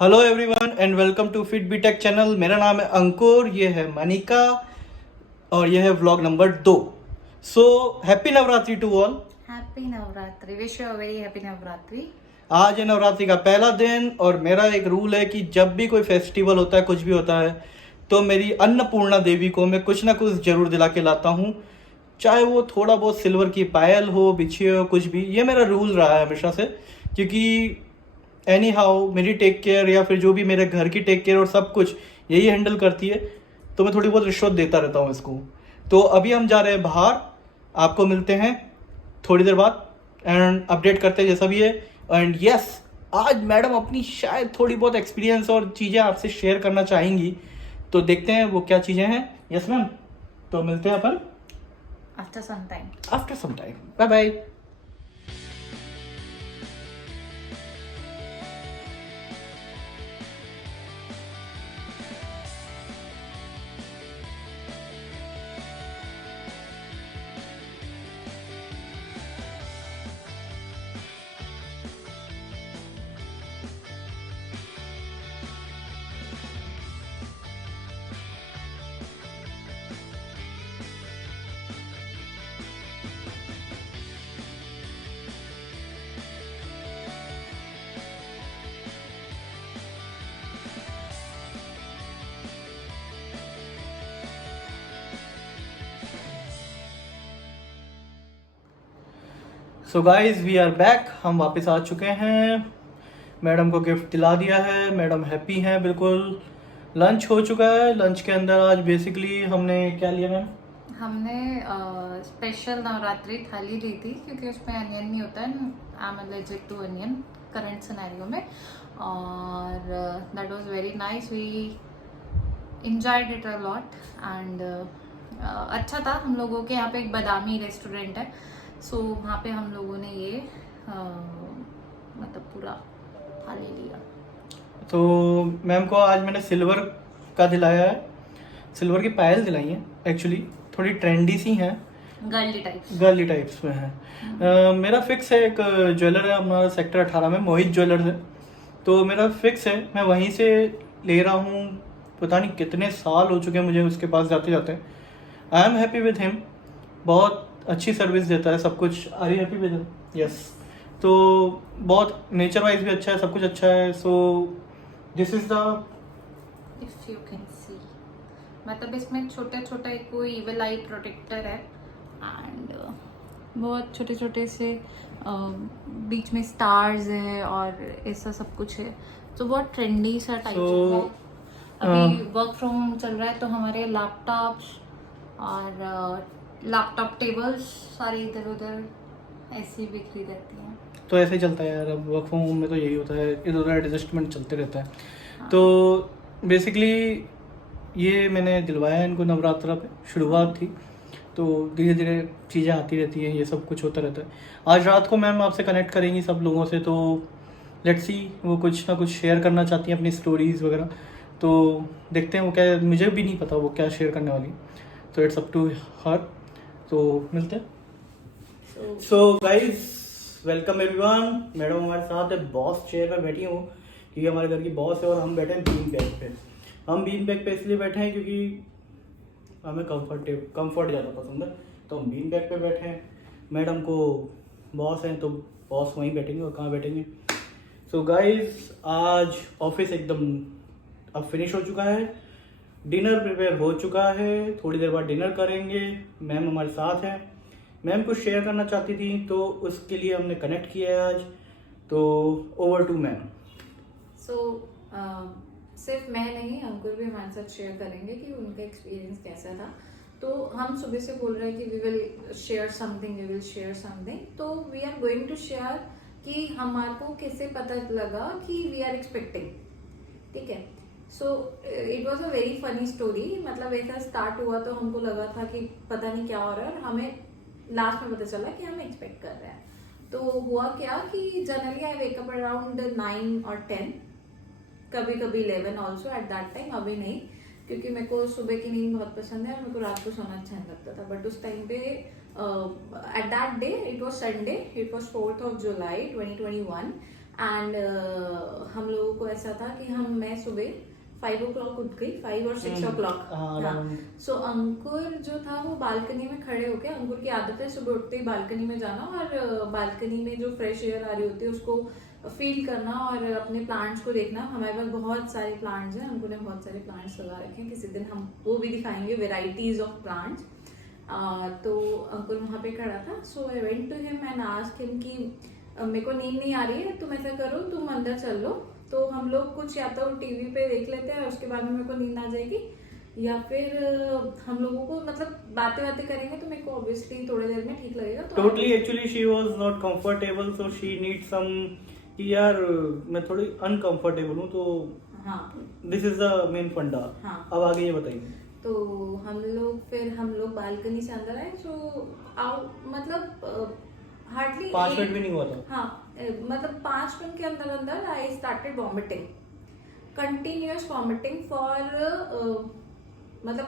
Hello everyone and welcome to fit B tech channel. मेरा नाम है अंकुर, ये है मनिका और ये है vlog number 2। So happy Navratri to all. Happy Navratri, wish you a very happy Navratri. आज है नवरात्रि का पहला दिन और मेरा एक रूल है कि जब भी कोई फेस्टिवल होता है, कुछ भी होता है, तो मेरी अन्नपूर्णा देवी को मैं कुछ ना कुछ जरूर दिला के लाता हूँ। चाहे वो थोड़ा बहुत सिल्वर की पायल हो, बिछिए हो, कुछ भी। ये मेरा रूल रहा है हमेशा से, क्योंकि एनी हाउ मेरी टेक केयर या फिर जो भी मेरे घर की टेक केयर और सब कुछ यही हैंडल करती है, तो मैं थोड़ी बहुत रिश्वत देता रहता हूँ इसको। तो अभी हम जा रहे हैं बाहर, आपको मिलते हैं थोड़ी देर बाद एंड अपडेट करते हैं जैसा भी है। एंड यस, आज मैडम अपनी शायद थोड़ी बहुत एक्सपीरियंस और चीज़ें आपसे शेयर करना चाहेंगी, तो देखते हैं वो क्या चीज़ें हैं। यस मैम, तो मिलते हैं अपन after some time. After some time. Bye bye. So guys we are back, हम वापस आ चुके हैं। मैडम को गिफ्ट दिला दिया है, मैडम हैप्पी हैं बिल्कुल। लंच हो चुका है। लंच के अंदर आज बेसिकली हमने क्या लिया मैम? हमने स्पेशल नवरात्रि थाली ली थी क्योंकि उसमें अनियन नहीं होता है। I am allergic to onion current scenario में, और that was very nice. We enjoyed it a lot and अच्छा था। हम लोगों के यहाँ पे एक बादामी रेस्टोरेंट है, सो वहाँ पे हम लोगों ने ये मतलब पूरा थाली लिया। तो मैम को आज मैंने सिल्वर का दिलाया है, सिल्वर की पायल दिलाई है। एक्चुअली थोड़ी ट्रेंडी सी हैं, गर्ली टाइप्स में है। मेरा फिक्स है, एक ज्वेलर है हमारा सेक्टर 18 में, मोहित ज्वेलर्स है, तो मेरा फिक्स है, मैं वहीं से ले रहा हूँ। पता नहीं कितने साल हो चुके हैं मुझे उसके पास जाते जाते। I am happy with him, बहुत अच्छी सर्विस देता है, सब कुछ। Are you happy with him? Yes. तो बहुत नेचर वाइज भी अच्छा है, सब कुछ अच्छा है। So this is the if you can see, मतलब इसमें छोटे छोटे कोई इविल आई प्रोटेक्टर है एंड बहुत छोटे छोटे से बीच में स्टार्स है और ऐसा सब कुछ है, तो बहुत ट्रेंडी सा टाइप है। अभी वर्क फ्रॉम होम चल रहा है तो हमारे लैपटॉप्स और लैपटॉप टेबल्स सारी इधर उधर ऐसी बिखरी रहती हैं। तो ऐसे ही चलता है यार, अब वर्क फ्रॉम होम में तो यही होता है, इधर उधर एडजस्टमेंट चलते रहता है। हाँ। तो बेसिकली ये मैंने दिलवाया है इनको, नवरात्रा पे शुरुआत थी, तो धीरे धीरे चीज़ें आती रहती हैं, ये सब कुछ होता रहता है। आज रात को मैम आपसे कनेक्ट करेंगी सब लोगों से, तो लेट्स सी, वो कुछ ना कुछ शेयर करना चाहती हैं अपनी स्टोरीज़ वगैरह, तो देखते हैं वो क्या। मुझे भी नहीं पता वो क्या शेयर करने वाली, तो इट्स अप टू हर। तो मिलते हैं। So guys, welcome everyone. Madam हमारे साथ है, बॉस चेयर पे बैठी हूँ क्योंकि हमारे घर की बॉस है, और हम बैठे हैं बीन बैग पे। हम बीन बैग पे इसलिए बैठे हैं क्योंकि हमें कंफर्ट ज़्यादा पसंद है, तो हम बीन बैग पे बैठे हैं। मैडम को बॉस हैं तो बॉस वहीं बैठेंगे, और कहाँ बैठेंगे। सो गाइज, आज ऑफिस एकदम अब फिनिश हो चुका है, डिनर प्रिपेयर हो चुका है, थोड़ी देर बाद डिनर करेंगे। मैम हमारे साथ हैं, मैम कुछ शेयर करना चाहती थी, तो उसके लिए हमने कनेक्ट किया है आज। तो ओवर टू मैम। सो सिर्फ मैं नहीं, अंकुर भी हमारे साथ शेयर करेंगे कि उनका एक्सपीरियंस कैसा था। तो हम सुबह से बोल रहे हैं कि we will share something, we will share something, तो we are going to share कि हमारे को कैसे पता लगा कि वी आर एक्सपेक्टिंग। ठीक है, so it was a very funny story. मतलब ऐसा स्टार्ट हुआ तो हमको लगा था कि पता नहीं क्या हो रहा है, और हमें लास्ट में पता चला कि हम एक्सपेक्ट कर रहे हैं। तो हुआ क्या कि जनरली आई वेकअप अराउंड 9 और 10, कभी कभी 11 ऑल्सो एट दैट टाइम। अभी नहीं, क्योंकि मेरे को सुबह की नींद बहुत पसंद है और मेरे को रात को सोना अच्छा नहीं लगता था। बट उस टाइम पे at that day, it was Sunday, it was 4th of July 2021, and हम लोगों को ऐसा था कि मैं सुबह 5 o'clock उठ गई, 5 और 6 o'clock। हाँ। सो अंकुर जो था वो बालकनी में खड़े होके, अंकुर की आदत है सुबह उठते ही बालकनी में जाना और बालकनी में जो फ्रेश एयर आ रही होती है उसको फील करना और अपने प्लांट्स को देखना। हमारे पास बहुत सारे प्लांट्स हैं, अंकुर ने बहुत सारे प्लांट्स लगा रखे हैं, किसी दिन हम वो भी दिखाएंगे, वेराइटीज ऑफ प्लांट्स। तो अंकुर वहाँ पे खड़ा था। So I went to him and asked him कि मेरे को नींद नहीं आ रही है, तुम ऐसा करो तुम अंदर चल लो, तो हम लोग कुछ या तो टीवी पे देख लेते हैं और उसके बाद में मेरे को नींद आ जाएगी, या फिर हम लोगों को मतलब बातें करेंगे तो मेरे को ऑब्वियसली थोड़ी देर में ठीक लगेगा। तो totally actually she was not comfortable, so she need some कि यार मैं थोड़ी अनकंफर्टेबल हूँ, तो हाँ दिस इज द मेन फंडा। हाँ। अब आगे ये बताइए। तो हम लोग बालकनी से अंदर आए। सो मतलब हार्डली 5 मिनट भी नहीं हुआ था। हाँ मतलब 5 मिनट के अंदर अंदर I started vomiting, continuous vomiting for मतलब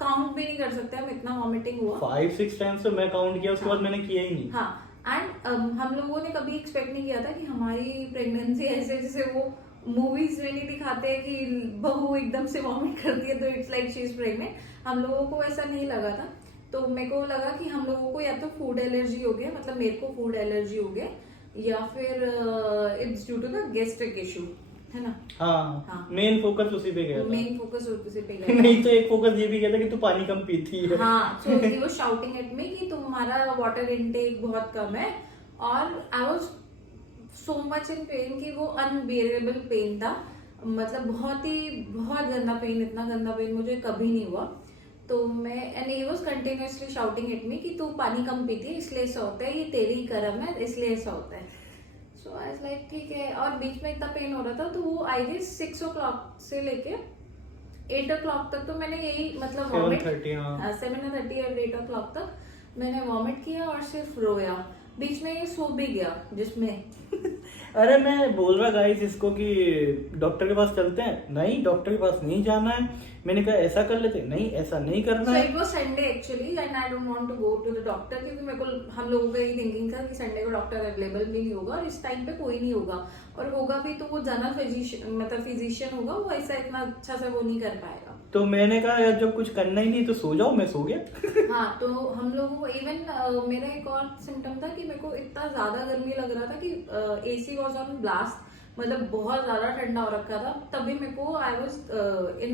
काउंट भी नहीं कर सकते हम, इतना वॉमिटिंग हुआ। 5-6 टाइम्स तो मैं काउंट किया, उसके बाद मैंने किया ही नहीं। हाँ एंड हम लोगों ने कभी एक्सपेक्ट नहीं किया था कि हमारी प्रेगनेंसी ऐसे जैसे वो मूवीज में नहीं दिखाते हैं कि बहू एकदम से वॉमिट करती है तो it's like she is pregnant. हम लोगों को ऐसा नहीं लगा था। तो मेरे को लगा कि हम लोगों को या तो फूड एलर्जी हो गया, मतलब मेरे को फूड एलर्जी हो गया, या फिर it's due to the gastric issue, है ना। हाँ, मेन फोकस उसी पे गया था। मेन फोकस उसी पे गया नहीं तो एक फोकस ये भी गया था कि तू पानी कम पीती है। हाँ, so he was shouting at me कि तुम्हारा वाटर इनटेक बहुत कम है, और I was so much in pain कि वो अनबियरेबल पेन था, मतलब बहुत गंदा पेन, इतना गंदा पेन मुझे कभी नहीं हुआ। तो मैं and he was continuously shouting at me कि तू पानी कम पीती है इसलिए ऐसा होता है, ये तेरी ही करम है इसलिए ऐसा होता है। सो आई वाज लाइक ठीक है। और बीच में इतना पेन हो रहा था तो वो आई गेस 6 o'clock से लेके 8 o'clock तक तो मैंने यही मतलब 7:30 और 8 o'clock तक मैंने वॉमिट किया और सिर्फ रोया। बीच में ये सो भी गया जिसमें अरे मैं बोल रहा गाइस इसको कि डॉक्टर के पास चलते हैं, नहीं डॉक्टर के पास नहीं जाना है। मैंने कहा ऐसा कर लेते, नहीं ऐसा नहीं करना है। It was Sunday actually and I don't want to go to the doctor, क्योंकि मेरे को हम लोगों का यही थिंकिंग था कि संडे को डॉक्टर अवेलेबल भी नहीं होगा और इस टाइम पे कोई नहीं होगा, और होगा भी तो वो जनरल फिजिशियन होगा, वो ऐसा इतना अच्छा से वो नहीं कर पाएगा। तो मैंने कहा यार जब कुछ करना ही नहीं तो सो जाओ, मैं सो गया। हाँ, तो हम लोगों को इवन मेरा एक और सिम्टम था कि मेरे को इतना ज्यादा गर्मी लग रहा था कि एसी वाज ऑन ब्लास्ट, मतलब बहुत ज्यादा ठंडा हो रखा था। तभी मेरे को I was in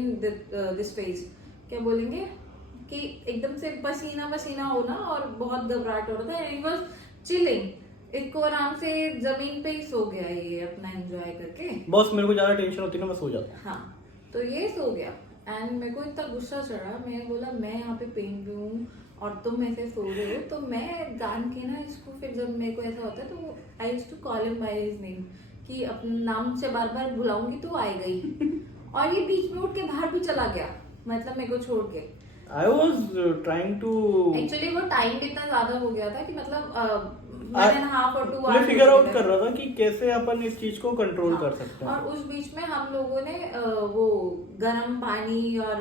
this phase, क्या बोलेंगे कि एकदम से पसीना होना और बहुत घबराहट हो रहा था। इट वाज चिलिंग, इसको आराम से जमीन पे ही सो गया ये अपना एंजॉय करके। बॉस मेरे को ज्यादा टेंशन होती है ना, मैं सो जाता। हाँ, तो ये सो गया एंड मेरे को इतना गुस्सा चढ़ा। मैंने बोला मैं यहाँ पे पेन में हूँ और तुम ऐसे सो रहे हो। तो मैं जान के ना इसको, फिर जब मेरे को ऐसा होता है तो I used to call him by his name, कि अपने नाम से बार बार बुलाऊंगी तो आएगा और ये बीच में उठ के बाहर भी चला गया, मतलब मेरे को छोड़ के। I was trying to actually वो टाइम भी इतना ज्यादा हो गया था कि मतलब 1.5 और 2 मैं फिगर आउट कर रहा था कि कैसे अपन इस चीज को कंट्रोल कर सकते हैं। और उस बीच में हम लोगों ने वो गर्म पानी और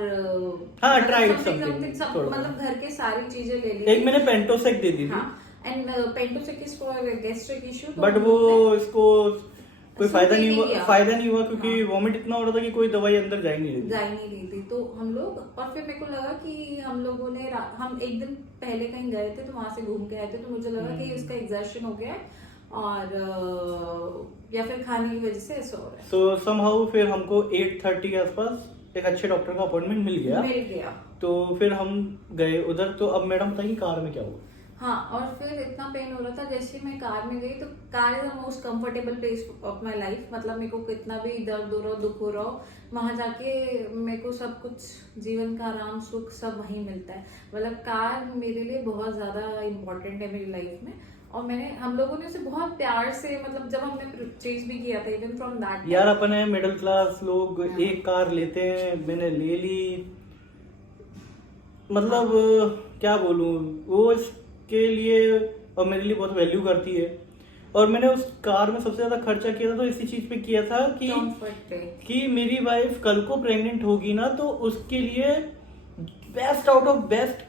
हाँ, tried something something, थोड़ा मतलब घर के सारी चीजें ले ली। एक मैंने पेंटोसेक दे दी थी। हाँ, and Pantosec is for gastric issue, but वो इसको कोई फायदा नहीं हुआ क्योंकि हाँ। वॉमिट इतना हो रहा था कि कोई दवाई अंदर जा ही नहीं रही थी। तो हम लोग, और फिर मेरे को लगा कि हम लोगों ने हम एक दिन पहले कहीं गए थे तो वहां से घूम के आए थे, तो मुझे लगा कि इसका एग्जर्शन हो गया है और या फिर खाने की वजह से ऐसा हो रहा है। सो समहाउ फिर हमको 8:30 के आसपास एक अच्छे डॉक्टर का अपॉइंटमेंट मिल गया। तो फिर हम गए उधर। तो अब मैडम बताइए कार में क्या हुआ। हाँ, और फिर इतना पेन हो रहा था। जैसे मैं कार में गई तो car is the most comfortable place of my life, मतलब मेरे को कितना भी दर्द हो रहा हो, दुख हो रहा हो, वहां जाके मेरे को सब कुछ, जीवन का आराम सुख सब वहीं मिलता है। मतलब कार मेरे लिए बहुत ज्यादा इम्पोर्टेंट है मेरी लाइफ में। और हम लोगों ने उसे बहुत प्यार से, मतलब जब हमने परचेज भी किया था, इवन फ्रॉम दैट यार अपन है मिडिल क्लास लोग, एक कार लेते हैं, मैंने ले ली, मतलब क्या बोलूं, वो के लिए और मेरे लिए बहुत वैल्यू करती है। और मैंने उस कार में सबसे ज्यादा खर्चा किया था तो इसी चीज पे किया था कि मेरी वाइफ कल को प्रेग्नेंट होगी ना तो उसके लिए best out of best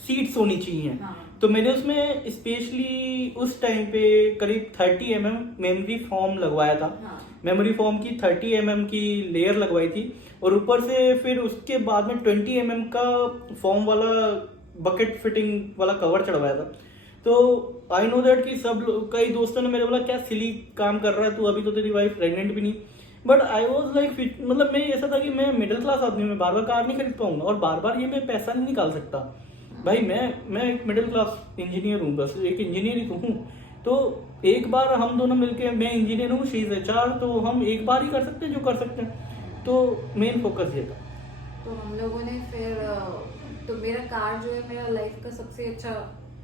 seats होनी चाहिए। हाँ। तो मैंने उसमें स्पेशली उस टाइम पे करीब 30 mm मेमोरी फॉर्म लगवाया था। हाँ। मेमोरी फोम की 30 mm की लेयर लगवाई थी, और ऊपर से फिर उसके बाद में 20 mm का फोम वाला बकेट फिटिंग वाला कवर चढ़वाया था। तो आई नो दैट कि कई दोस्तों ने मेरे बोला क्या सिली काम कर रहा है तू, अभी तो तेरी वाइफ प्रेग्नेंट भी नहीं। बट आई वॉज लाइक, मतलब मैं ऐसा था कि मैं मिडिल क्लास आदमी, मैं बार बार कार नहीं खरीद पाऊंगा और बार बार ये मैं पैसा नहीं निकाल सकता भाई। मैं एक मिडिल क्लास इंजीनियर हूँ, बस एक इंजीनियर ही तो हूँ। तो एक बार हम दोनों मिलके, मैं इंजीनियर हूँ, शी इज HR, तो हम एक बार ही कर सकते हैं जो कर सकते हैं। तो मेन फोकस ये था। तो हम लोगों ने फिर तो मेरा कार जो है मेरा लाइफ का सबसे अच्छा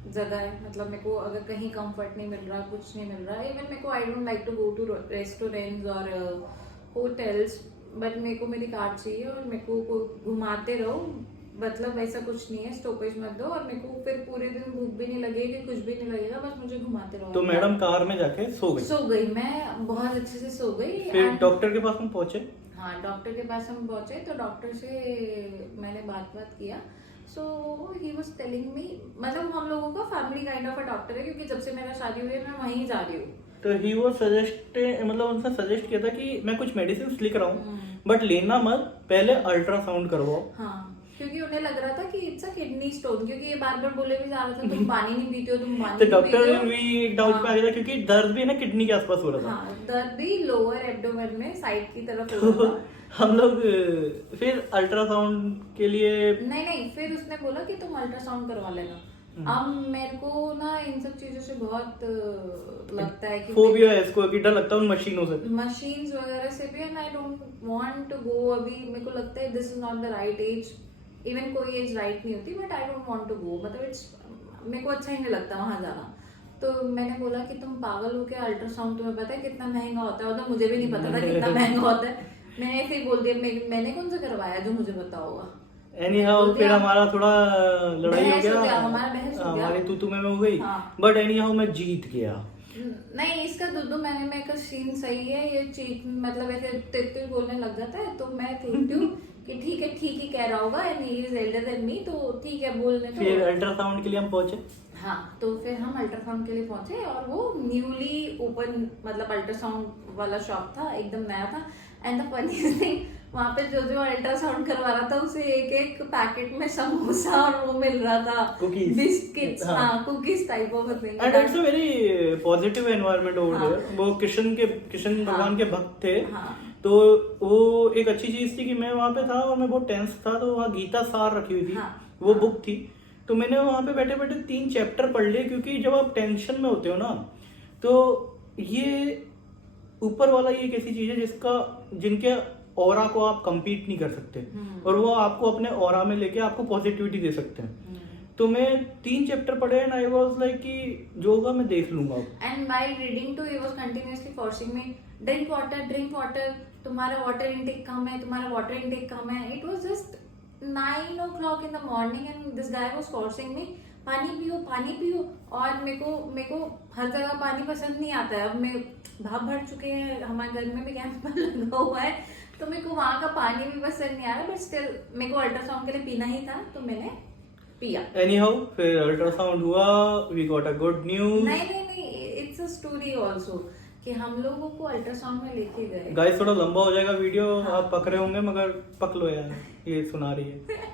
जगह है। मतलब मेरे को अगर कहीं कंफर्ट नहीं मिल रहा, कुछ नहीं मिल रहा, इवन मेरे को I don't like to go to restaurants और होटल्स, बट मेरे को मेरी कार चाहिए और मेरे को घुमाते रहो। मतलब ऐसा कुछ नहीं है, स्टॉपेज मत दो, और मेरे को फिर पूरे दिन भूख भी नहीं लगेगी, कुछ भी नहीं लगेगा, बस मुझे घुमाते रहो। तो मैडम कार में जाके सो गई मैं, बहुत अच्छे से सो गई। फिर डॉक्टर के पास हम पहुंचे। हाँ, डॉक्टर के पास हम पहुंचे तो डॉक्टर से मैंने बात किया। सो ही वाज टेलिंग मी, मतलब हम लोगों का family kind of a doctor है, क्योंकि जब से मेरा शादी हुई है मैं वहीं जा रही हूँ। तो ही वो मतलब उनसे सजेस्ट किया था कि मैं कुछ मेडिसिन लिख रहा हूँ, बट लेना मत, पहले अल्ट्रासाउंड करवाओ। हाँ, क्योंकि उन्हें लग रहा था कि इट्स अ किडनी स्टोन, क्योंकि ये बार बार बोले भी जा रहा था तुम पानी नहीं पीते हो, तुम पानी तो नहीं डॉक्टर पीते हो। भी एक डाउट पे आ गया था, क्योंकि दर्द भी ना किडनी के आसपास हो रहा था। हाँ, दर्द भी लोअर एब्डोमेन में साइड की तरफ हो तो रहा था। हम लोग फिर अल्ट्रासाउंड के लिए, नहीं, फिर उसने बोला कि तुम अल्ट्रासाउंड करवा लेना। अब मेरे को ना इन सब चीजों से बहुत लगता है कि फोबिया है इसको, कि डर लगता है उन मशीनों से, मशीन्स वगैरह से भी, and I don't want to go. अभी मेरे को लगता है this is not the right age, even कोई एज राइट नहीं होती, but I don't want to go. मतलब इट्स, मेरे को अच्छा ही नहीं लगता वहां जाना। तो मैंने बोला कि तुम पागल हो क्या, अल्ट्रासाउंड तुम्हें पता है कितना महंगा होता है? तो मुझे भी नहीं पता था कितना महंगा होता है। मैंने ऐसे ही बोल दिया, मैंने कौन सा करवाया जो मुझे पता होगा। एनी हाउ फिर हमारा थोड़ा लड़ाई हो गया, हमारा बहस हो गया, हमारी तू में हो गई। हाँ। बट एनी हाउ मैं जीत गया। नहीं, इसका दुद्दू मैंने में का सीन सही है, ये चीट मतलब ऐसे तिल बोलने लग जाता है, तो मैं कहती हूँ कि ठीक ही कह रहा होगा, and he is Elder than me, तो ठीक है बोलने तो। फिर अल्ट्रासाउंड के लिए हम पहुंचे। हाँ, तो फिर हम अल्ट्रासाउंड के लिए पहुंचे, और वो न्यूली ओपन मतलब अल्ट्रासाउंड वाला शॉप था, एकदम नया था। एंड द फनीस्ट थिंग, वहाँ पे जो अल्ट्रासाउंड करवा रहा था उसे एक पैकेट में समोसा और वो मिल रहा था, कुकीज, बिस्किट्स, हाँ cookies type of thing. And it's a very positive environment over there. वो कृष्ण भगवान के भक्त थे। हाँ। तो वो एक अच्छी चीज थी कि मैं वहाँ पे था और मैं बहुत टेंस था, तो वहाँ गीता सार रखी हुई थी। हाँ। वो बुक थी, तो मैंने वहाँ पे बैठे बैठे 3 चैप्टर पढ़ लिए, क्योंकि जब आप टेंशन में होते हो ना, तो ये ऊपर वाला ये एक ऐसी चीज है जिनके ऑरा को आप compete नहीं कर सकते, और वो आपको अपने ऑरा में लेके आपको पॉजिटिविटी दे सकते हैं। तो मैं 3 चैप्टर पढ़े एंड आई वाज लाइक कि जो होगा मैं देख लूंगा। And while reading to he was continuously forcing me, drink water, तुम्हारा वाटर इनटेक कम है, तुम्हारा वाटर इनटेक कम है। It was just 9 o'clock in the morning and this guy was forcing me, पानी पियो। और मेरे को हर जगह पानी पसंद नहीं आता है। अब मैं भाप भर चुके हैं, हमारे घर में भी कैंपर लगा हुआ है, तो मेरे को वहां का पानी भी पसंद नहीं आ रहा, बट स्टिल मेरे को अल्ट्रासाउंड के लिए पीना ही था, तो मैंने पिया। एनी हाउ फिर अल्ट्रासाउंड हुआ, we got a good news. नहीं, इट्स अ स्टोरी ऑल्सो कि हम लोगों को अल्ट्रासाउंड में लेके गए। गाइस थोड़ा लंबा हो जाएगा वीडियो, हाँ। आप पक रहे होंगे, मगर पक लो यार, ये सुना रही है।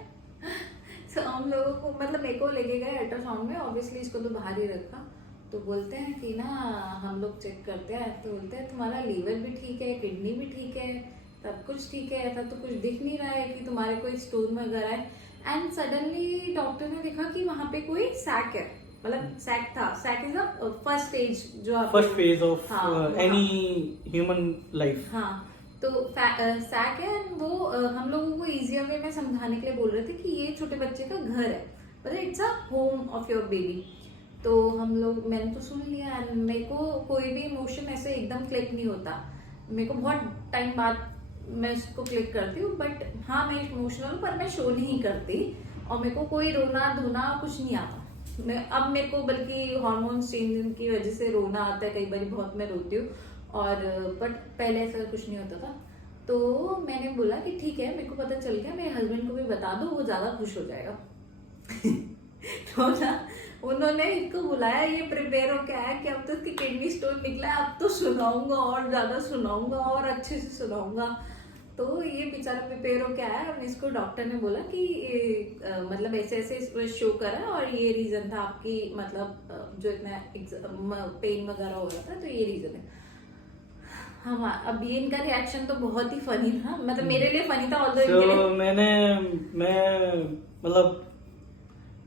तो हम लोगों को मतलब मेरे को लेके गए अल्ट्रासाउंड में, ऑब्वियसली इसको तो बाहर ही रखा। तो बोलते हैं कि ना हम लोग चेक करते हैं, तो बोलते हैं तुम्हारा लीवर भी ठीक है, किडनी भी ठीक है, सब कुछ ठीक है, ऐसा तो कुछ दिख नहीं रहा है कि तुम्हारे कोई स्टोन वगैरह है। एंड सडनली डॉक्टर ने देखा कि वहाँ पे कोई सैक है, मतलब सैक था। Sac is the first stage, जो फर्स्ट फेज ऑफ हाँ, एनी ह्यूमन लाइफ। हाँ, तो सैक है। वो हम लोगों को इजियर वे में समझाने के लिए बोल रहे थे कि ये छोटे बच्चे का घर है, मतलब it's a home of your baby. तो मैंने तो सुन लिया, एंड मेरे को कोई भी इमोशन ऐसे एकदम क्लिक नहीं होता। मेरे को बहुत टाइम बाद मैं उसको क्लिक करती हूँ, बट हाँ मैं इमोशनल हूँ, पर मैं शो नहीं करती, और मेरे को कोई रोना धोना कुछ नहीं आता। अब मेरे को बल्कि हार्मोन चेंज की वजह से रोना आता है, कई बार बहुत मैं रोती हूँ, और बट पहले ऐसा कुछ नहीं होता था। तो मैंने बोला कि ठीक है, मेरे को पता चल गया, मेरे हस्बैंड को भी बता दो, वो ज्यादा खुश हो जाएगा। तो ना उन्होंने इनको बुलाया, ये प्रिपेयर होके आया कि अब तो इसकी किडनी स्टोन निकला है, अब तो सुनाऊंगा और ज्यादा सुनाऊंगा और अच्छे से सुनाऊंगा। तो ये बेचारा प्रिपेयर होके आया और इसको डॉक्टर ने बोला कि मतलब ऐसे ऐसे शो करा और ये रीजन था आपकी, मतलब जो इतना पेन वगैरह हो रहा था, तो ये रीजन है। हाँ, अब ये इनका रिएक्शन तो बहुत ही फनी था, मतलब मेरे लिए फनी था, ऑल्दो इनके लिए मैं मतलब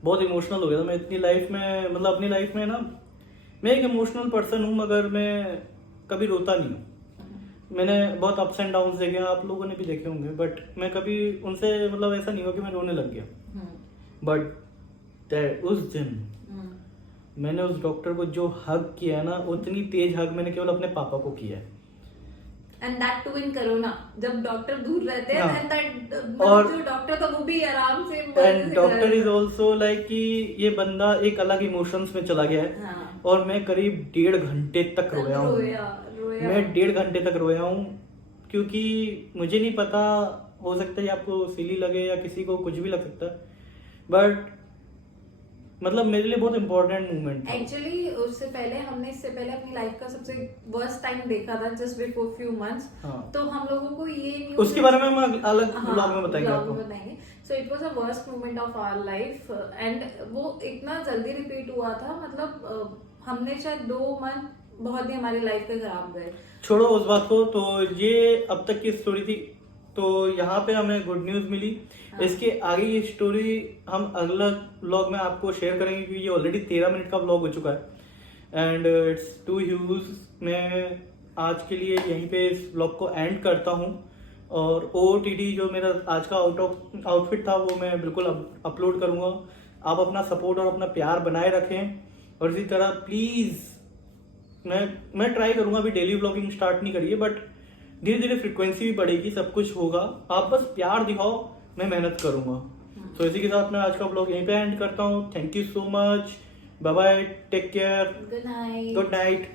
बहुत इमोशनल हो गया था। मैं इतनी लाइफ में, मतलब अपनी लाइफ में ना, मैं एक इमोशनल पर्सन हूँ मगर मैं कभी रोता नहीं हूँ। मैंने बहुत अप्स एंड डाउन्स देखे हैं, आप लोगों ने भी देखे होंगे, बट मैं कभी उनसे मतलब ऐसा नहीं हुआ कि मैं रोने लग गया। बट उस दिन मैंने उस डॉक्टर को जो हग किया ना, उतनी तेज हग मैंने केवल अपने पापा को किया है। And that too in corona, जब डॉक्टर दूर रहते हैं, हाँ। and that- और जो डॉक्टर था वो भी आराम से and doctor is also like कि ये बंदा एक अलग इमोशंस में चला गया है। हाँ। और मैं करीब 1.5 घंटे तक रोया हूँ। रोया। मैं 1.5 घंटे तक रोया हूँ, क्योंकि मुझे नहीं पता, हो सकता है आपको सिली लगे या किसी को कुछ भी लग सकता है, बट मतलब मेरे लिए बहुत इंपॉर्टेंट मूवमेंट था। एक्चुअली इससे पहले अपनी लाइफ का सबसे वर्स्ट टाइम देखा था जस्ट बिफोर फ्यू मंथ्स। हाँ। तो हम लोगों को ये news- उसके बारे में हम अलग हाँ, ब्लॉग में बताएंगे vlog आपको। में बताएंगे। So it was a worst moment of our life and वो इतना जल्दी रिपीट हुआ था, मतलब हमने शायद 2 मंथ बहुत ही हमारी लाइफ के खराब गए। छोड़ो उस बात को, तो ये अब तक की स्टोरी थी। तो यहाँ पे हमें गुड न्यूज मिली। हाँ। इसके आगे ये स्टोरी हम अगला व्लॉग में आपको शेयर करेंगे, क्योंकि ये ऑलरेडी 13 मिनट का व्लॉग हो चुका है एंड इट्स टू ह्यूज। मैं आज के लिए यहीं पे इस व्लॉग को एंड करता हूँ, और OOTD जो मेरा आज का आउटफिट था वो मैं बिल्कुल अपलोड करूँगा। आप अपना सपोर्ट और अपना प्यार बनाए रखें, और इसी तरह प्लीज़ मैं ट्राई करूंगा। अभी डेली व्लॉगिंग स्टार्ट नहीं करिए, बट धीरे धीरे फ्रिक्वेंसी भी बढ़ेगी, सब कुछ होगा। आप बस प्यार दिखाओ, मैं मेहनत करूंगा। तो इसी के साथ मैं आज का व्लॉग यहीं पे एंड करता हूँ। Thank you so much, bye bye, take care, good night. Good night.